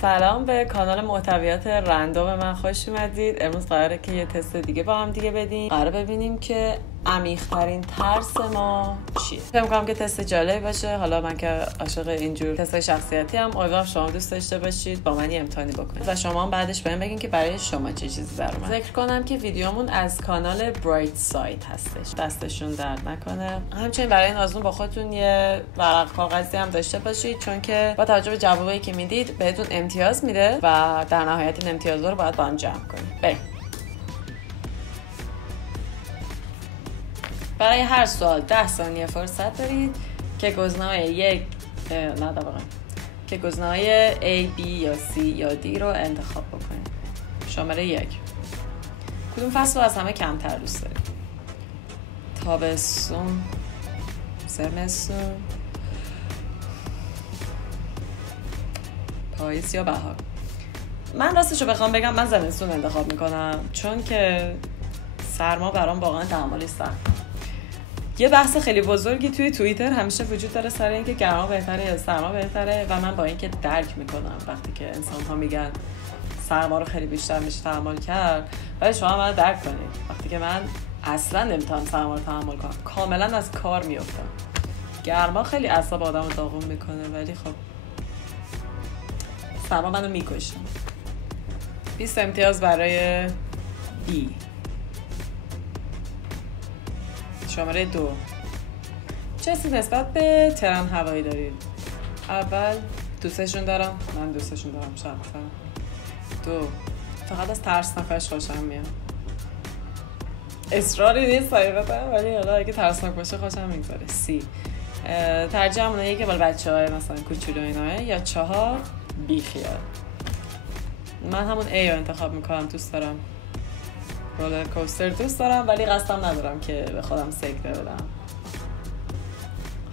سلام، به کانال محتویات رندوم من خوش اومدید. امروز قراره که یه تست دیگه با هم دیگه بدیم. قراره ببینیم که عمیق‌ترین ترس ما چیه. فکر می‌کنم که تست جالب باشه. حالا من که عاشق اینجور تست شخصیتی ام، امیدوارم شما دوست داشته باشید با من یه امتحانی بکنید و شما هم بعدش بهم بگین که برای شما چه چیزی در اومد. ذکر کنم که ویدیومون از کانال برایت ساید هستش. دستشون درد نکنه. همچنین برای این آزمون با خودتون یه ورق کاغذی هم داشته باشید، چون که با توجه به جوابایی که میدید بهتون امتیاز میده و در نهایت این امتیازها رو باید با هم جمع کنید. بریم. برای هر سوال 10 ثانیه فرصت دارید که گزینه‌های که گزینه‌های A, B یا C یا D رو انتخاب بکنید. شماره 1. کدوم فصل رو از همه کمتر دوست دارید؟ تابستون، زمستون، پاییز یا بهار؟ من راستشو بخوام بگم من زمستون انتخاب میکنم، چون که سرما برام واقعا تحملی سخت. یه بحث خیلی بزرگی توی توییتر همیشه وجود داره سر اینکه گرما بهتره یا سرما بهتره و من با اینکه درک میکنم وقتی که انسان ها میگن سرما رو خیلی بیشتر میشه تحمل کرد، ولی شما من درک کنید وقتی که من اصلا نمیتونم سرما رو تحمل کنم، کاملا از کار میافتم. گرما خیلی اعصاب آدمو داغون میکنه، ولی خب سرما منو میکشه. 20 امتیاز برای B. شماره 2. چه حسی نسبت به ترن هوایی دارید؟ اول، دوستشون دارم. من دوستشون دارم شخصا. 2. فقط از ترسناکش خوشم میاد. اصراری نیست حقیقتا، ولی حالا اگه ترسناک باشه خوشم میگذاره. 3. ترجیح همونایی که بالا بچه‌های مثلا کوچولو ایناه. یا 4. بی خیال. من همون A رو انتخاب میکنم. دوست دارم رولر کوستر دوست دارم، ولی قصدم ندارم که به خودم سکته بدم.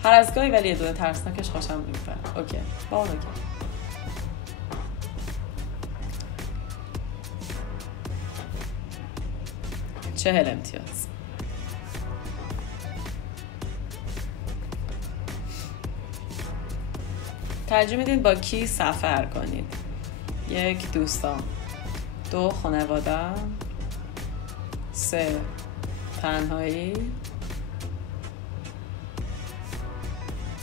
هر از گاهی ولی یه دونه ترسناکش خوشم میگذره. اوکی، با اون اوکی. چهل امتیاز. ترجیح میدین با کی سفر کنید؟ 1. دوستان. 2. خانواده. 3. تنهایی.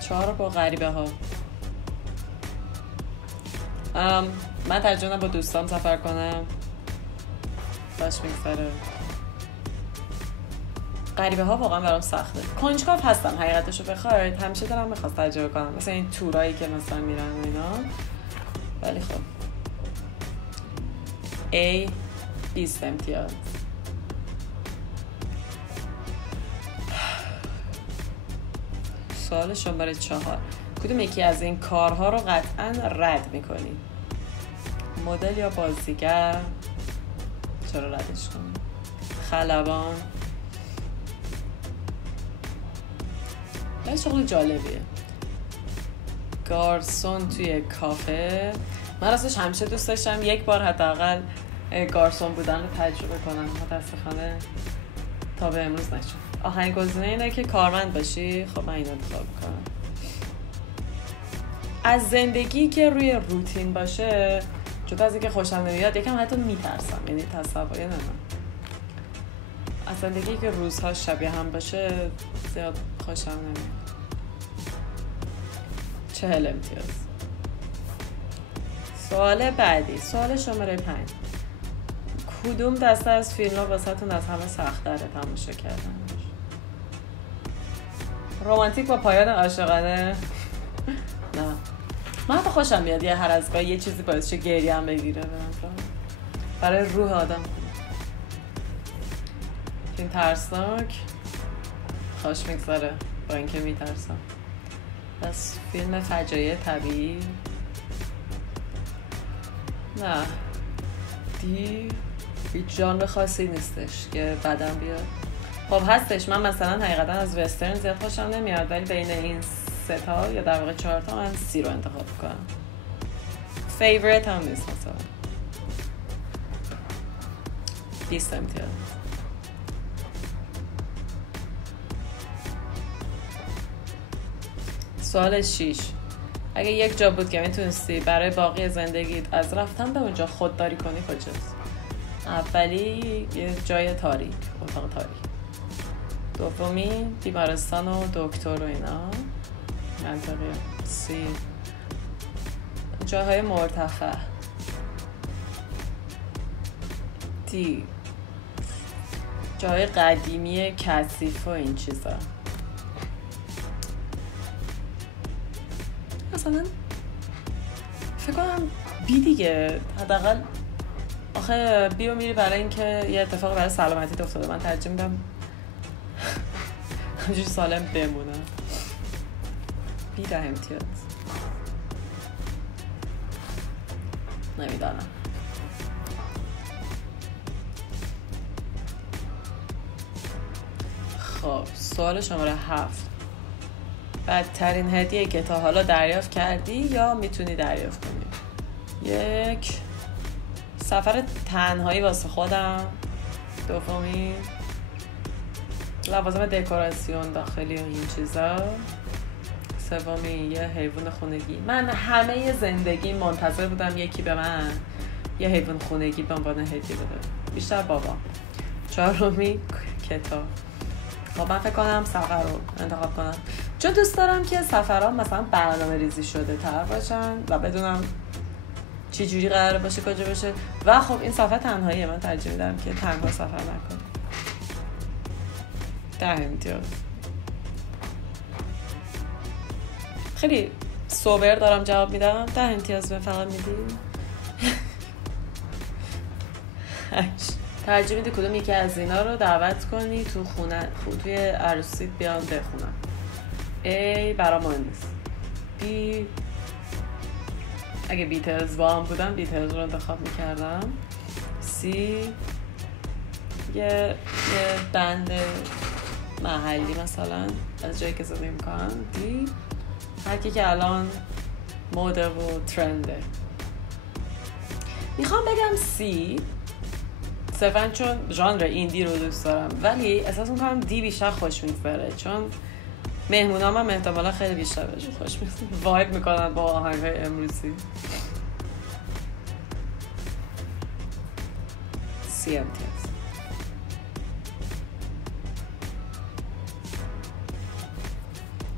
4. با غریبه ها. من ترجیح میدم با دوستان سفر کنم. باش میگذره. غریبه ها واقعا برام سخته. کنجکاو هستم حقیقتشو بخواید، همیشه دارم میخواست تجربه کنم، مثلا این تورایی که مثلا میرن و اینا. ولی خب A. 20 امتیاز. سوال شماره 4. کدوم یکی از این کارها رو قطعا رد میکنی؟ مدل یا بازیگر؟ چرا ردش کنی؟ خلبان؟ یه شغل جالبیه. گارسون توی کافه. من راستش همیشه دوست داشتم یک بار حداقل گارسون بودن رو تجربه کنم، متاسفانه تا به امروز نشد. آخرین گزینه اینه که کارمند باشی. خب من این انتخاب کنم. از زندگی که روی روتین باشه، جدا از اینکه خوشم نمیاد، یکم حتی میترسم، یعنی تصوری نمیدونم. از زندگی که روزها شبیه هم باشه زیاد خوشم نمیاد. 40 امتیاز. سوال بعدی. سوال شماره 5. کدوم دسته از فیلم ها واسهتون از همه سخت داره تماشا کردن؟ رمانتیک با پایان عاشقانه؟ نه، من حتی خوشم میاد یه هر از گاهی یه چیزی باعث شه گریه هم بگیره برای روح آدم. این ترسناک خوش میگذاره با اینکه میترسم. بس فیلم فجایع طبیعی؟ نه، دی هیچ ژانر خاصی نیستش که بدم بیاد. خب هستش، من مثلا حقیقتا از وسترن زیاد خوشم نمیاد، ولی بین این 3 تا یا در واقع 4 تا من C رو انتخاب کنم. فیوریت هم نیست مثلا. 20 امتیاز. سوال 6. اگه یک جا بود که میتونستی برای باقی زندگیت از رفتن به اونجا خودداری کنی کجاست؟ اولی یه جای تاریک، اتاق تاریک. دومی بیمارستان و دکتر و اینا، منطقیه. سی جاهای مرتفع. دی جای قدیمی کثیف و این چیزا. مثلا فکر کنم بی دیگه، حداقل آخه بیو میری برای اینکه یه اتفاق برای سلامتیت افتاده. من ترجیح میدم همجوری سالم بمونم. بی 10 امتیاز. نمیدانم. خب سوال شماره 7. بدترین هدیه که تا حالا دریافت کردی یا میتونی دریافت کنی؟ 1 سفر تنهایی واسه خودم. دومی لوازم دکوراسیون داخلی و این چیزا. سومی یه حیوان خونگی. من همه زندگی منتظر بودم یکی به من یه حیوان خونگی به عنوان هدیه بده، بیشتر بابا. چهارمی کتاب. خب من فکر کنم سفر رو انتخاب کنم، چون دوست دارم که سفرام مثلا برنامه ریزی شده تر باشن و بدونم چی جوری قراره باشه، کجا باشه. و خب این سفر تنهاییه، من ترجیح میدم که تنها سفر نکنم. 10 امتیاز. خیلی سوبر دارم جواب میدم. 10 امتیاز به فقط میدیم. ترجیح میدی کدوم یکی از اینا رو دعوت کنی تو خونه توی عروسیت بیان بخونن؟ A برام مهم نیست. B اگه بیتلز با هم بودم بیتلز رو انتخاب میکردم. C یه بند محلی مثلا از جایی که زندگی میکنن. D هرکی که الان موده و ترنده. میخوام بگم C صرفا چون ژانر ایندی رو دوست دارم، ولی احساس میکنم دی بیشتر خوش میگذره، چون مهمونام هم احتمالا خیلی بیشتر بهشون خوش میگذره، وایب میکنن با آهنگای امروزی. 30 امتیاز.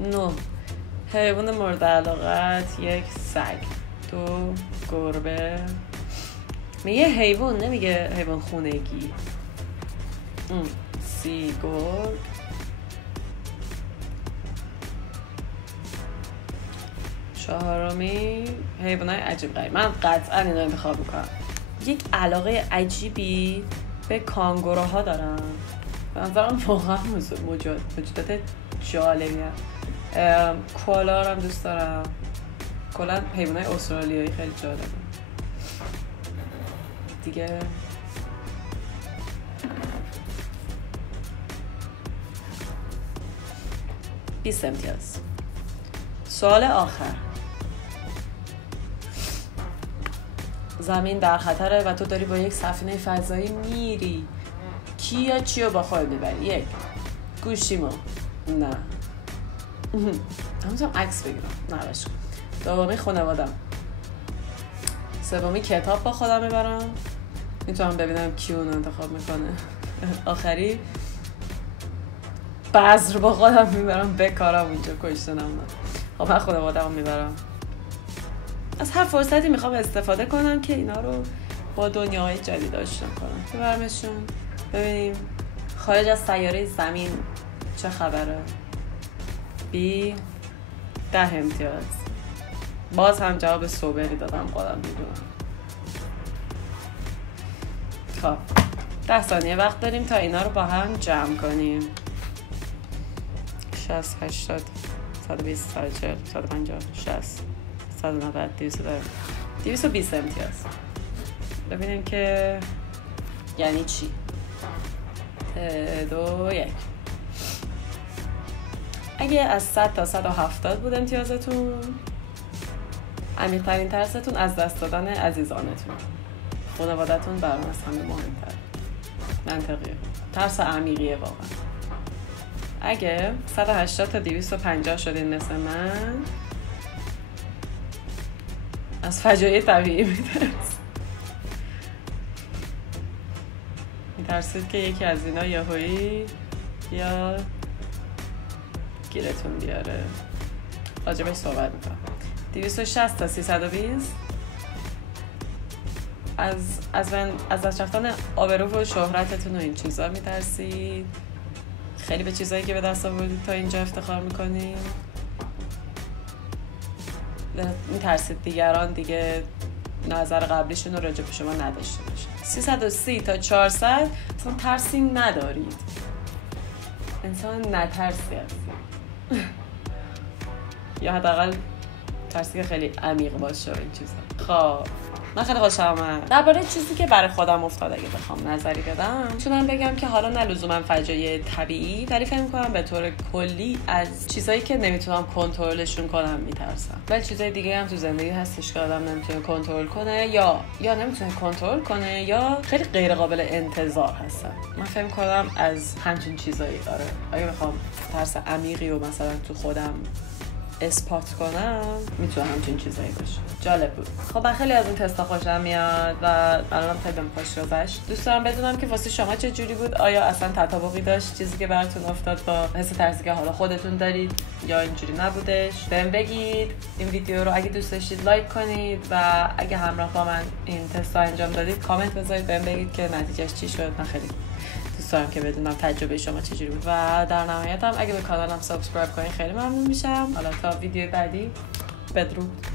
نو حیوان مورد علاقت. 1 سگ. 2 گربه. میگه حیوان، نمیگه حیوان خونگی. 3 گرگ. 4 حیوانای عجیب غریب. من قطعا اینا انتخاب میکنم. یک علاقه عجیبی به کانگوروها دارم، به نظرم واقعا موجودات جالبی هم. کوالا رو هم دوست دارم. کلا حیوانای استرالیایی خیلی جالبه دیگه. بیست امتیاز. سوال آخر. زمین در خطره و تو داری با یک سفینه فضایی میری. کی یا چی رو با خود میبری؟ 1 گوشیمو. نه همونطور عکس بگیرم. نه باشم. 2 خانوادم. 3 کتاب با خودم میبرم، میتونم ببینم کی اون انتخاب میکنه. آخری بذر با خودم میبرم بکارم اونجا کشته نمونم. خب من خانوادم میبرم. از هر فرصتی میخوام استفاده کنم که اینا رو با دنیاهای جدید آشنا کنم، ببرمشون ببینیم خارج از سیاره زمین چه خبره. بی 10 امتیاز. باز هم جواب سوبری دادم، خودم میدونم. خب 10 ثانیه وقت داریم تا اینا رو با هم جمع کنیم. 60 80 120 140 150 60 190 220 امتیاز. ببینیم که یعنی چی. 2 1. اگه از 100 تا 170 بود امتیازتون، عمیق‌ترین ترستون از دست دادن عزیزانتون، خانوادتون برام از همه مهمتر. منطقیه، ترس عمیقیه واقعا. اگه 180 تا 250 شدین مثل من، از فجایع طبیعی میترسید که یکی از اینا یهویی یا گیرتون بیاره. راجبش صحبت میکنم. 260 تا 320 از دست رفتن آبرو و شهرتتون و این چیزا میترسید. خیلی به چیزایی که به دست آوردید تا اینجا افتخار میکنید. میترسید دیگران دیگه نظر قبلیشون رو راجع به شما نداشته باشن. 330 تا 400 اصلا ترسی ندارید. انسان نترسی هستید. یا حداقل ترسی که خیلی عمیق باشه و این چیزا. خب من خیلی خوشم اومد. درباره چیزی که برای خودم افتاد اگه بخوام نظری بدم، میتونم بگم که حالا نه لزوما فجایع طبیعی، ولی فکر می‌کنم به طور کلی از چیزایی که نمیتونم کنترلشون کنم میترسم. ولی چیزای دیگه هم تو زندگی هستش که آدم نمیتونه کنترل کنه یا نمیتونه کنترل کنه یا خیلی غیر قابل انتظار هستن. من فکر می‌کنم از همچین چیزایی داره. اگه بخوام ترس عمیقی رو مثلا تو خودم اثبات کنم میتونه همچین چیزایی باشه. جالب بود. خب من خیلی از این تستا خوشم میاد و الانم خیلی بهم خوش گذشت. دوست دارم بدونم که واسه شما چه جوری بود. آیا اصلا تطابقی داشت چیزی که براتون افتاد با حس ترسی که حالا خودتون دارید یا اینجوری نبودش؟ بهم بگید. این ویدیو رو اگه دوست داشتید لایک کنید و اگه همراه با من این تستا انجام دادید کامنت بذارید بهم بگید که نتیجهش چی شد. من خیلی دوست دارم که بدونم تجربه شما چجوری بود و در نهایت هم اگه به کانالم سابسکرایب کنید خیلی ممنون میشم. حالا تا ویدیو بعدی بدرود.